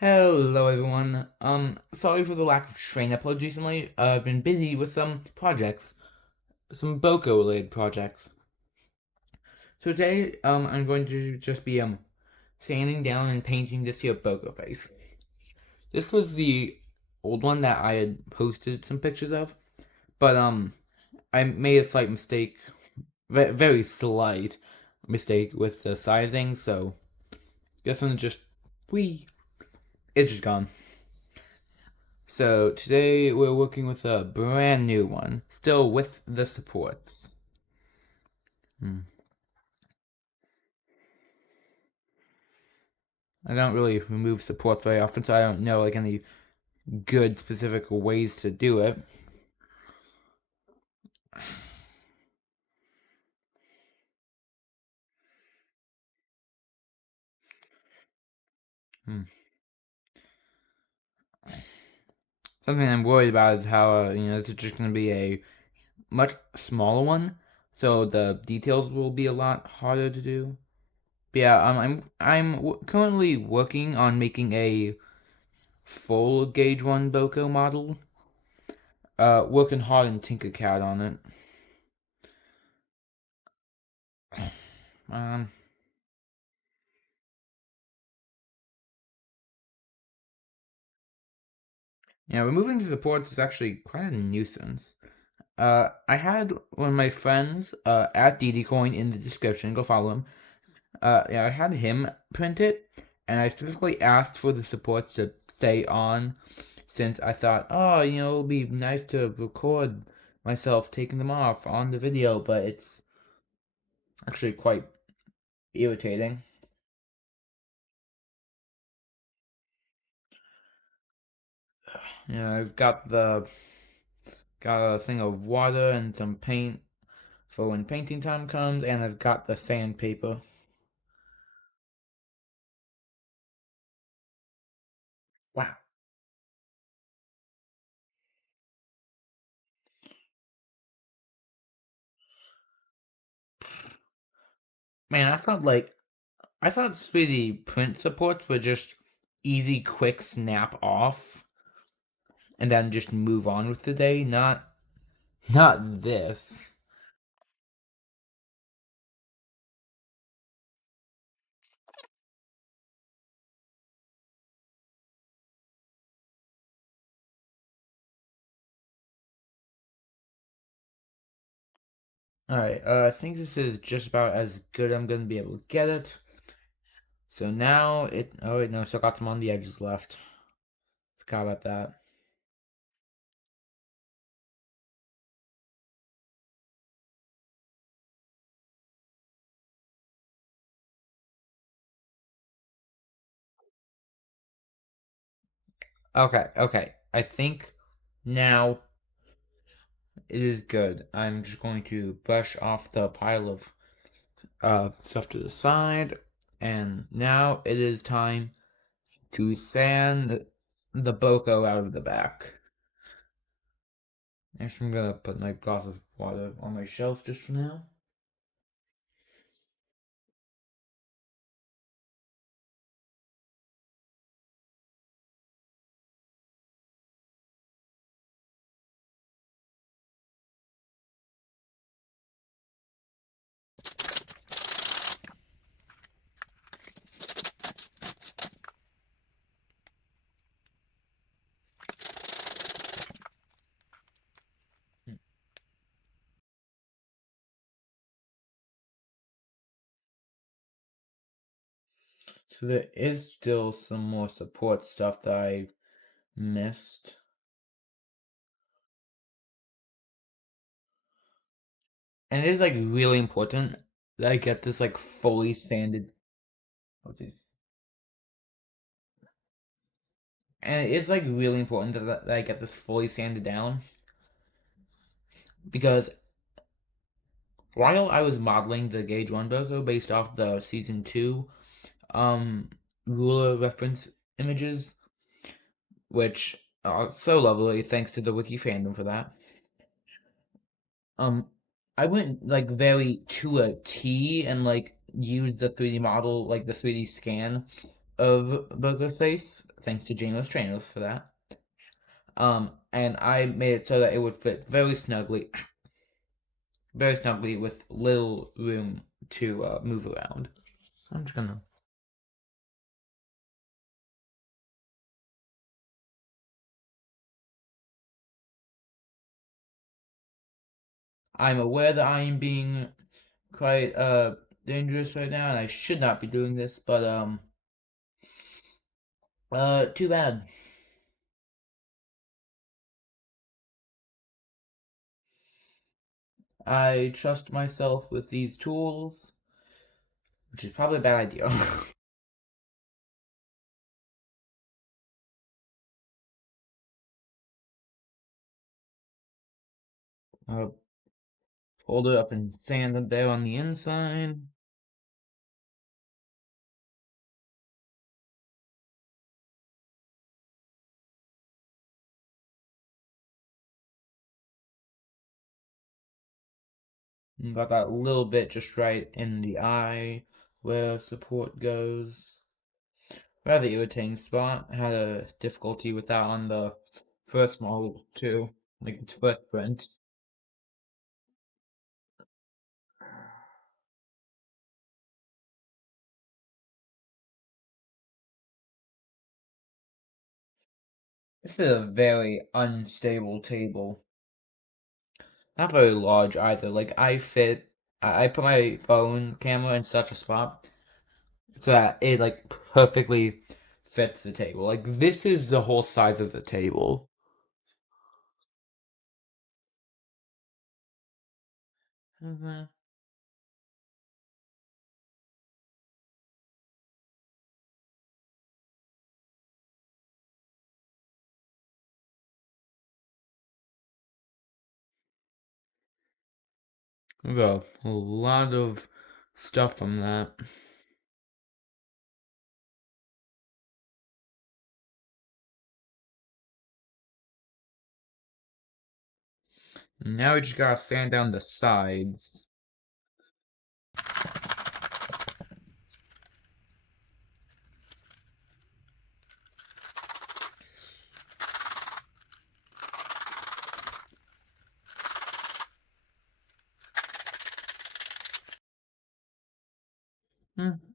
Hello everyone. Sorry for the lack of train uploads recently. I've been busy with some projects, some Boco related projects. So today, I'm going to just be sanding down and painting this here Boco face. This was the old one that I had posted some pictures of, but I made a slight mistake, very slight mistake with the sizing. So this one's just it's just gone. So today we're working with a brand new one, still with the supports. Hmm. I don't really remove supports very often, so I don't know like any good specific ways to do it. Hmm. Something I'm worried about is how it's just going to be a much smaller one, so the details will be a lot harder to do. But yeah, currently working on making a full gauge one Boco model. Working hard in Tinkercad on it. Um, yeah, removing the supports is actually quite a nuisance. I had one of my friends, at DDCoin in the description, go follow him. Yeah, I had him print it, and I specifically asked for the supports to stay on, since I thought, oh, it would be nice to record myself taking them off on the video, but it's actually quite irritating. Yeah, I've got a thing of water and some paint for when painting time comes, and I've got the sandpaper. Wow. Man, I thought 3D print supports were just easy, quick snap off and then just move on with the day. Not this. Alright, I think this is just about as good I'm gonna be able to get it. So now oh wait, no, still got some on the edges left. Forgot about that. Okay. I think now it is good. I'm just going to brush off the pile of stuff to the side, and now it is time to sand the Boco out of the back. Next, I'm gonna put my glass of water on my shelf just for now. So there is still some more support stuff that I missed. And it is like really important that I get this like fully sanded. Oh, jeez. And it is like really important that I get this fully sanded down because while I was modeling the Gauge 1 Boco based off the Season 2 um, ruler reference images, which are so lovely, thanks to the wiki fandom for that. Um, I went like very to a T and like used the 3D model, like the 3D scan of Boco's face, thanks to Janos Trainers for that. And I made it so that it would fit very snugly with little room to move around. I'm just gonna. I'm aware that I am being quite dangerous right now, and I should not be doing this, but too bad. I trust myself with these tools, which is probably a bad idea. I'll fold it up and sand it there on the inside. Got that little bit just right in the eye where support goes. Rather irritating spot. Had a difficulty with that on the first model too, like its first print. This is a very unstable table. Not very large either. Like I put my phone camera in such a spot so that it like perfectly fits the table. Like this is the whole size of the table. Mhm. We got a lot of stuff from that. Now we just gotta sand down the sides.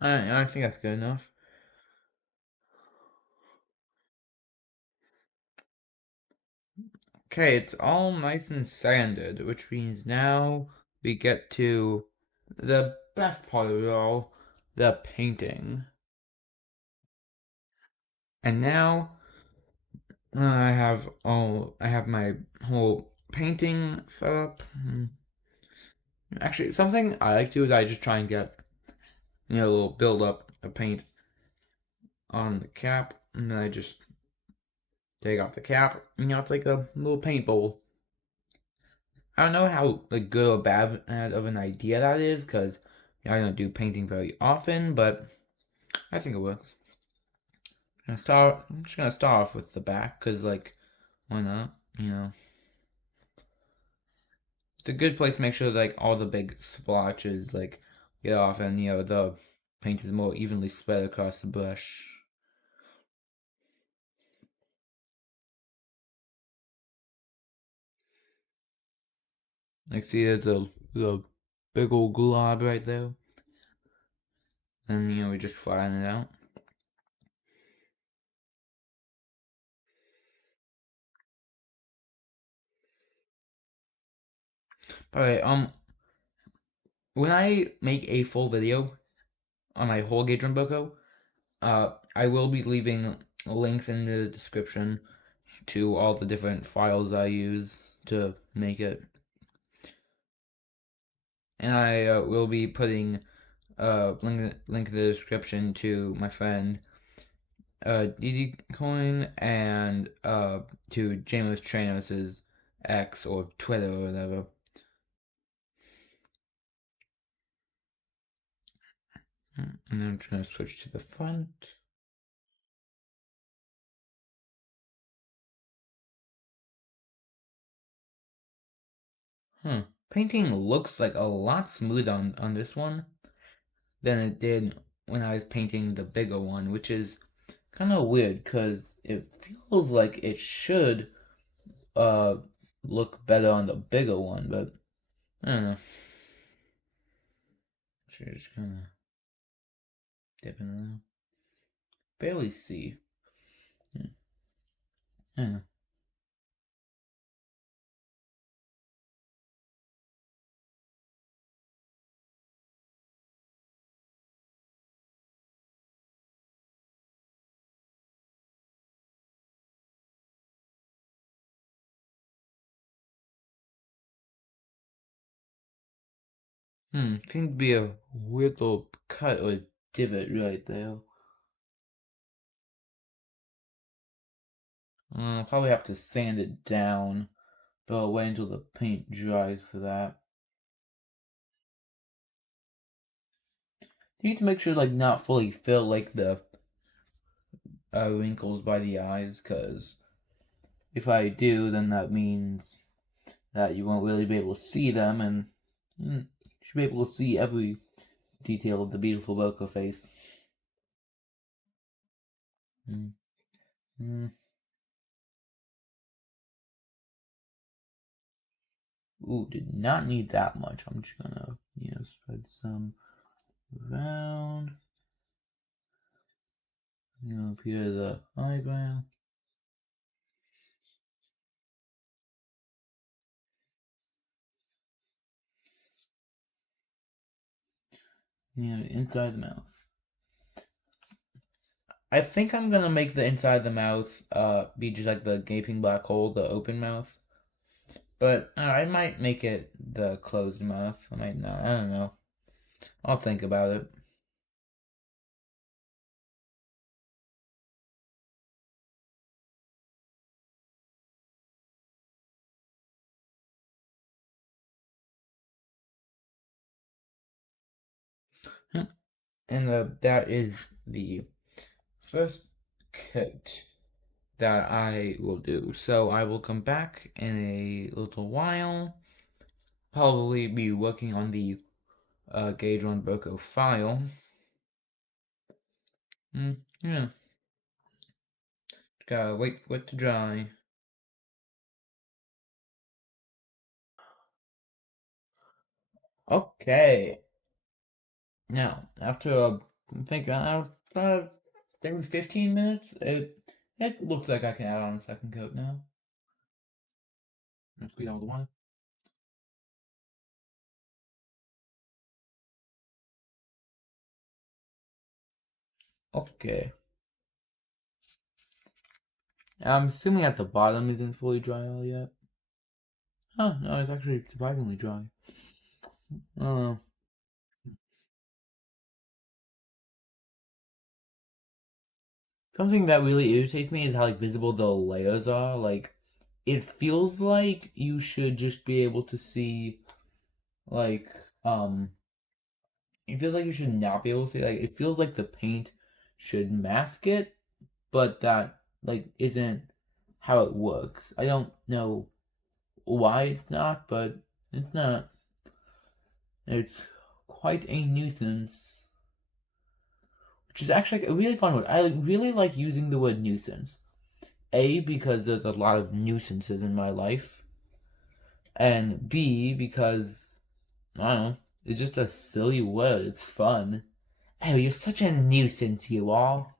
I think that's good enough. Okay, it's all nice and sanded, which means now we get to the best part of it all, the painting. And now I have my whole painting set up. Actually, something I like to do is I just try and get a little build up of paint on the cap, and then I just take off the cap. It's like a little paint bowl. I don't know how like good or bad of an idea that is, because I don't do painting very often, but I think it works. I'm just gonna start off with the back, cause like, why not? It's a good place to make sure like all the big splotches like get off, and the paint is more evenly spread across the brush. Like, see, there's the big old glob right there, and we just flatten it out. Alright, when I make a full video on my whole gauge run Boco, I will be leaving links in the description to all the different files I use to make it. And I will be putting link in the description to my friend DD Coin and to James Tranos's X or Twitter or whatever. And then I'm just gonna switch to the front. Huh. Painting looks like a lot smoother on this one than it did when I was painting the bigger one, which is kind of weird because it feels like it should uh look better on the bigger one, but I don't know. Should just kind of dip in a little. Barely see. Yeah, I don't know. Seems to be a weird little cut or divot right there. Probably have to sand it down, but I'll wait until the paint dries for that. You need to make sure like not fully fill like the wrinkles by the eyes, because if I do, then that means that you won't really be able to see them, and you should be able to see every detail of the beautiful Boco face. Mm, mm. Ooh, did not need that much. I'm just gonna, spread some around. Up here the eyebrow. Inside the mouth. I think I'm gonna make the inside of the mouth be just like the gaping black hole, the open mouth. But I might make it the closed mouth. I might not. I don't know. I'll think about it. And that is the first coat that I will do. So I will come back in a little while. Probably be working on the gauge on Boco file. Yeah, gotta wait for it to dry. Okay. Now, after I think maybe 15 minutes, it looks like I can add on a second coat now. Let's squeeze out the one. Okay. I'm assuming at the bottom isn't fully dry all yet. Oh, no, it's actually surprisingly dry. Uh, Something that really irritates me is how like visible the layers are. Like, it feels like you should just be able to see, like, um, it feels like you should not be able to see. Like, it feels like the paint should mask it, but that like isn't how it works. I don't know why it's not, but it's not. It's quite a nuisance. Which is actually a really fun word. I really like using the word nuisance. A, because there's a lot of nuisances in my life. And B, because, I don't know, it's just a silly word. It's fun. Oh, you're such a nuisance, you are.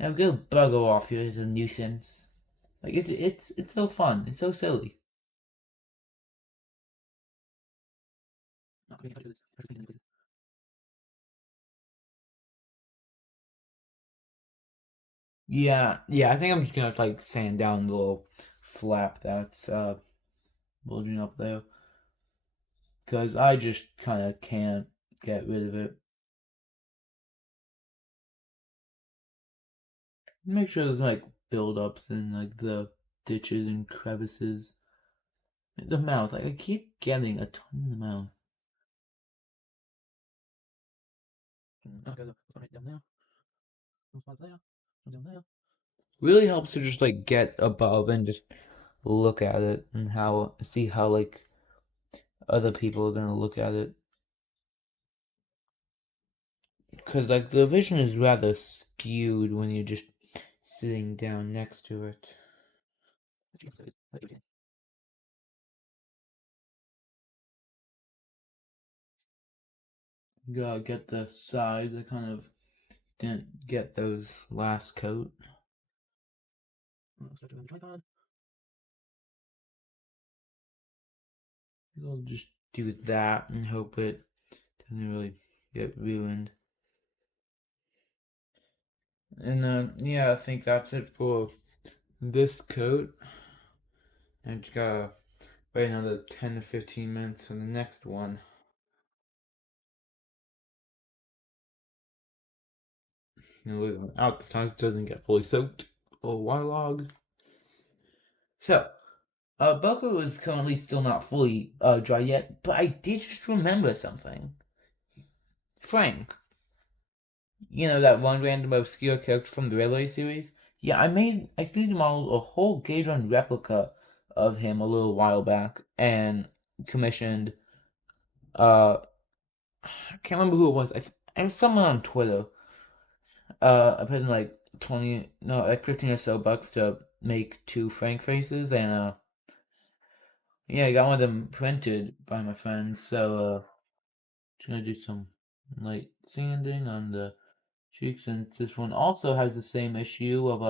Now go bugger off, you're a nuisance. Like, it's so fun. It's so silly. Yeah, I think I'm just gonna like sand down the little flap that's bulging up there. Because I just kind of can't get rid of it. Make sure there's like buildups in like the ditches and crevices. The mouth, like I keep getting a ton in the mouth. Really helps to just like get above and just look at it and how see how like other people are gonna look at it. because like the vision is rather skewed when you're just sitting down next to it. You gotta get the side that kind of didn't get those last coat. I'll just do that and hope it doesn't really get ruined. And yeah, I think that's it for this coat. I just gotta wait another 10 to 15 minutes for the next one. Leave them out this time so it doesn't get fully soaked or waterlogged. So, Boco is currently still not fully dry yet, but I did just remember something. Frank, you know that one random obscure character from the Railway series? Yeah, I 3D modeled a whole gauge run replica of him a little while back and commissioned, I can't remember who it was. It was someone on Twitter. I put in like 20, no, like 15 or so bucks to make two Frank faces, and yeah, I got one of them printed by my friends, so just gonna do some light sanding on the cheeks, and this one also has the same issue of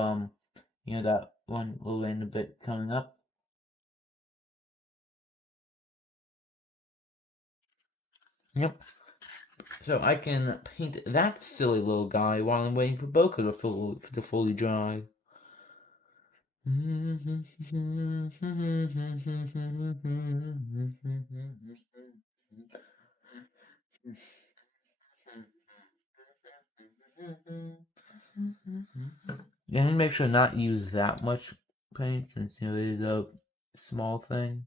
that one little random bit coming up. Yep. So I can paint that silly little guy while I'm waiting for Boca to fully dry. Yeah, and make sure not use that much paint since it is a small thing.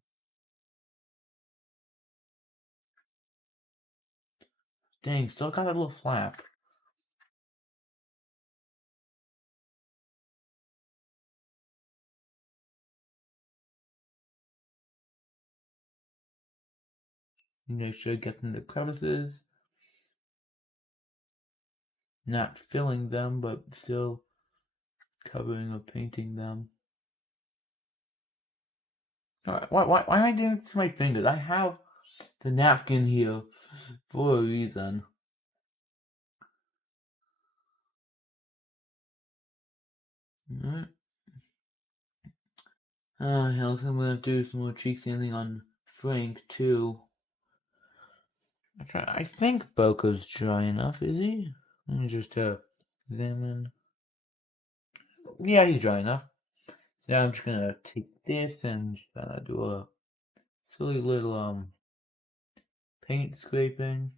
Dang, still got that little flap. Make sure you get in the crevices. Not filling them, but still covering or painting them. Why am I doing this to my fingers? I have the napkin here for a reason. Alright. Hell, I'm gonna do some more cheek sanding on Frank too. I think Boco's dry enough, is he? Let me just examine. Yeah, he's dry enough. Now I'm just gonna take this and just do a silly little paint scraping.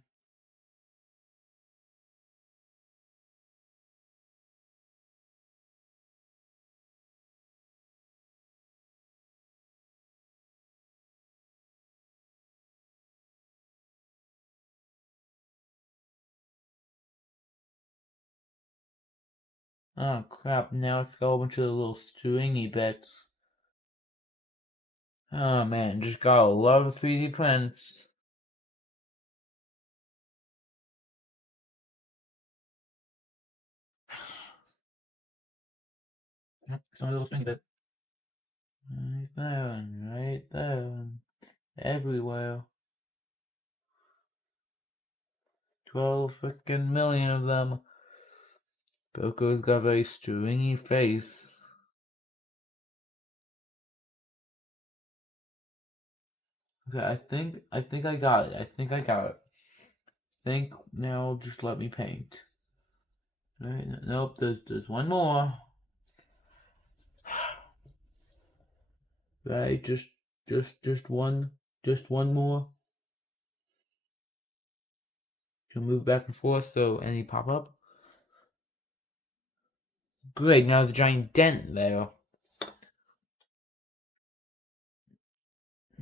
Oh crap, now it's got a whole bunch of little stringy bits. Oh man, just gotta love 3D prints. Yep, some little stringy bit. Right there and right there and everywhere. 12 freaking million of them. Boco's got a very stringy face. Okay, I think I got it. I think I got it. Think now just let me paint. Right, nope, there's one more. Right, just one more. Can move back and forth so any pop up. Great, now there's a giant dent there. I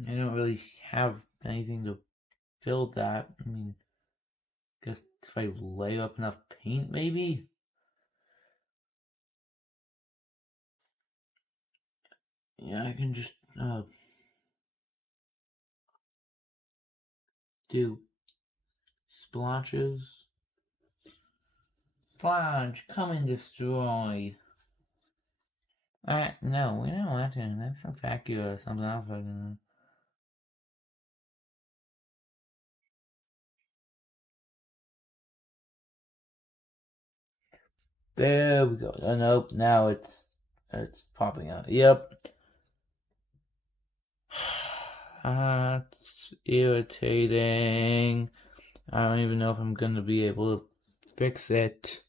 don't really have anything to fill that. I mean, guess if I lay up enough paint, maybe? Yeah, I can just do splotches. sponge, come and destroy. No, we don't want to. That's a vacuum or something else. There we go. Oh, nope, now it's popping out. Yep. It's irritating. I don't even know if I'm gonna be able to fix it.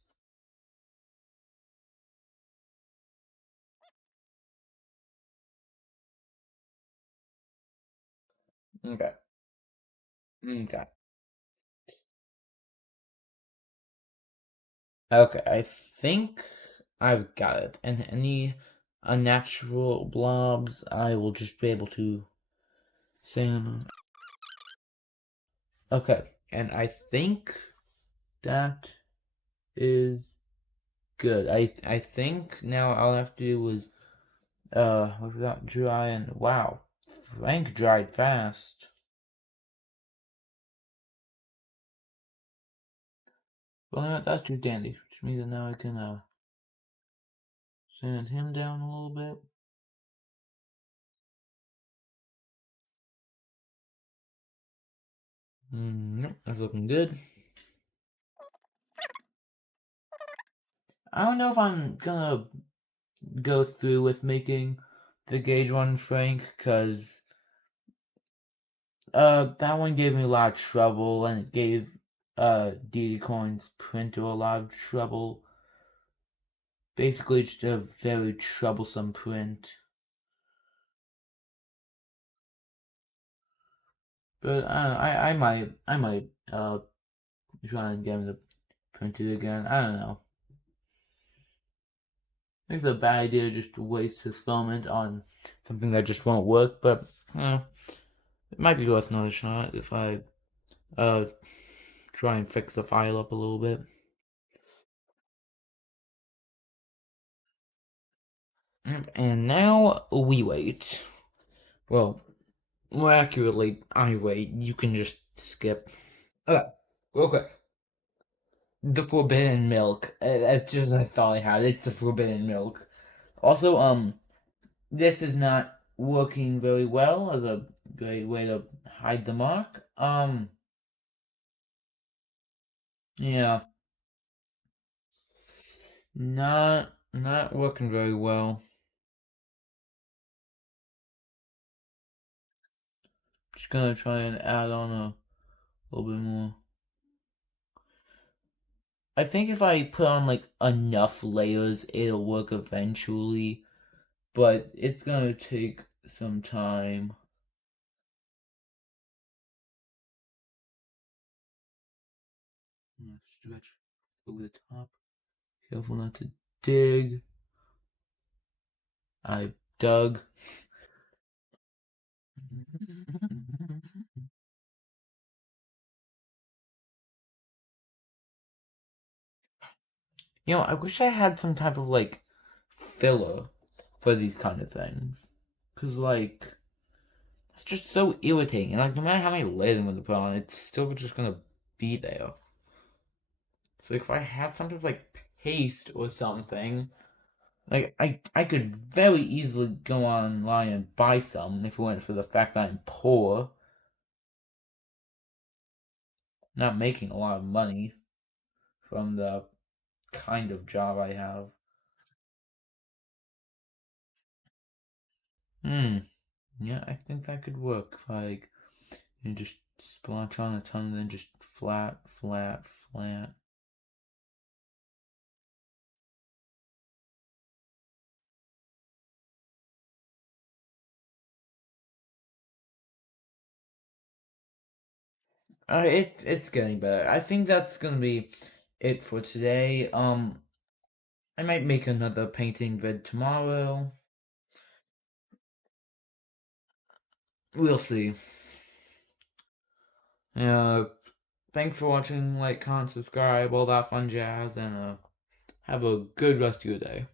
Okay. Okay. Okay, I think I've got it. And any unnatural blobs, I will just be able to sand. Okay, and I think that is good. I think now all I have to do is we got dry and wow, Frank dried fast. Well, that's too dandy, which means that now I can sand him down a little bit. Nope, that's looking good. I don't know if I'm gonna go through with making the gauge one Frank, because that one gave me a lot of trouble, and it gave DD Coin's printer a lot of trouble. Basically, just a very troublesome print. But I might try and get him to print it again. I don't know. I think it's a bad idea just to waste his filament on something that just won't work, but it might be worth another shot if I uh try and fix the file up a little bit. And now we wait. Well, more accurately, I wait. You can just skip. Okay, real quick. The forbidden milk. That's just a thought I had. It's the forbidden milk. Also, this is not working very well as a great way to hide the mark. Yeah, not working very well. Just gonna try and add on a little bit more. I think if I put on like enough layers, it'll work eventually, but it's gonna take some time. Stretch over the top. Careful not to dig. I dug. I wish I had some type of like filler for these kind of things. Cause like it's just so irritating. And like no matter how many layers I'm gonna put on, it's still just gonna be there. So like, if I had some sort of like paste or something, like I could very easily go online and buy some if it weren't for the fact that I'm poor, not making a lot of money from the kind of job I have. Hmm. Yeah, I think that could work. If I like, just splotch on a ton and then just flat, flat, flat. It's getting better. I think that's gonna be it for today. I might make another painting vid tomorrow. We'll see. Uh, Thanks for watching. Like, comment, subscribe, all that fun jazz, and have a good rest of your day.